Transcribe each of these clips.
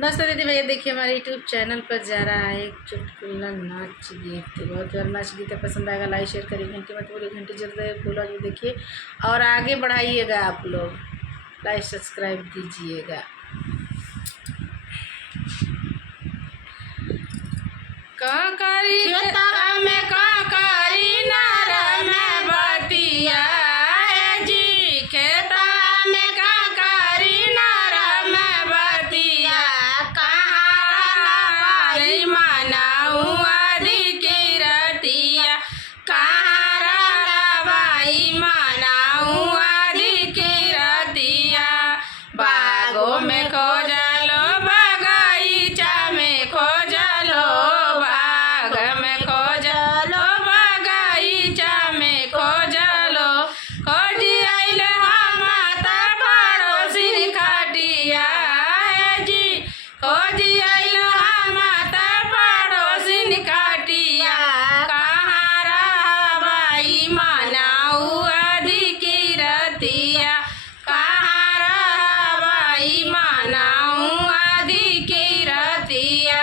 नमस्ते दीदी भैया, देखिए हमारे यूट्यूब चैनल पर जा रहा है एक चुटकुला नाच गीत। बहुत बार नाच गीत पसंद आएगा, लाइक शेयर करिए, घंटी मत बोलिए, घंटी जरूर है फूला जो देखिए और आगे बढ़ाइएगा। आप लोग लाइक सब्सक्राइब कीजिएगा। काकारी खेतवा में काकारी नारा में बतिया जी, खेतवा में काकारी नारा में बतिया कहाँ रे मनाऊ आदि के रतिया, कहाँ रवाई मनाऊ आदि के रतिया। बागों में खोजलो बगीचा में खोजलो, बाग में खोजलो बगीचा में खोजलो, खोजी आइले हम त पड़ोसी खटिया जी, खोजी आइले हम त पड़ोसी खटिया। कहाँ रवाई मनाऊ आदि की रतिया, कहाँ रवाई मनाऊ आदि की रतिया।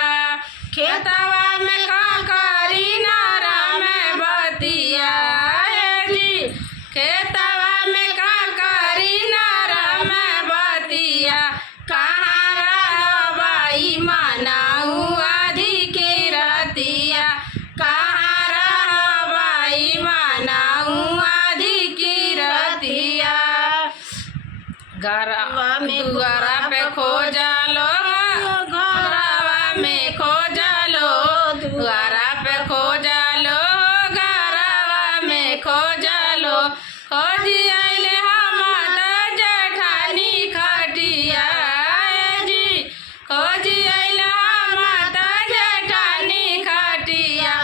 खेतवा में काकारी नारा में बतिया जी, खेतवा में काकारी नारा में बतिया कहाँ रवाई मनाऊ आदि की रतिया, कहाँ रवाई मनाऊ आदि की रतिया। दुआरा पे खोजलो, घरवा में खोजलो, दुआरा पे खोजलो, घरवा में खोजलो, खोजी आइले हम त जेठानी खटिया जी, खोजी आइले हम त जेठानी खटिया।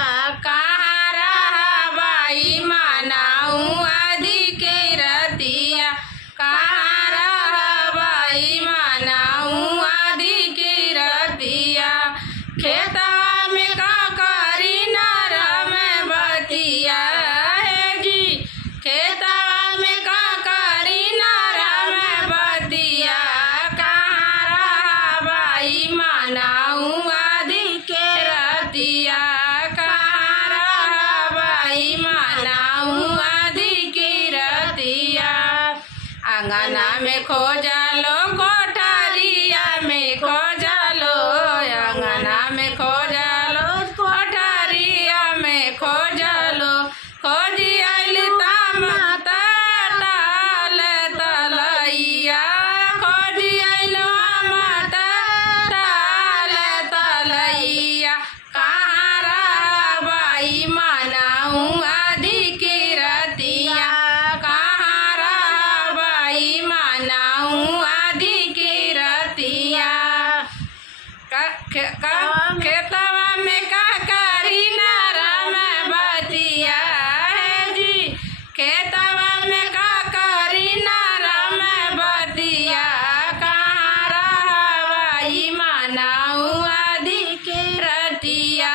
कहाँ रवाई मनाऊ आदि के रतिया, कहाँ रवाई मनाऊ आदि की रतिया। खेतवा में काकारी नारा में बतिया जी, खेतवा में काकारी नारा में बतिया कहाँ रवाई मनाऊ आदि के रतिया, कहाँ रवाई मनाऊ आदि की रतिया। अंगना में खोजलो, कोठरिया में खोजलो, अंगना में खोजलो, कोठरिया में खोजलो, खोजी आइल ताम ताल तलैया, खोजी आइल हम ताल तलैया। कहाँ रवाई मनाऊ आदि की रतिया, कहाँ रवाई मनाऊ आदि की रतिया। खेतवा में काकारी नारा में बतिया जी, खेतवा में काकारी नारा में बतिया कहाँ रवाई मनाऊ आदि की रतिया।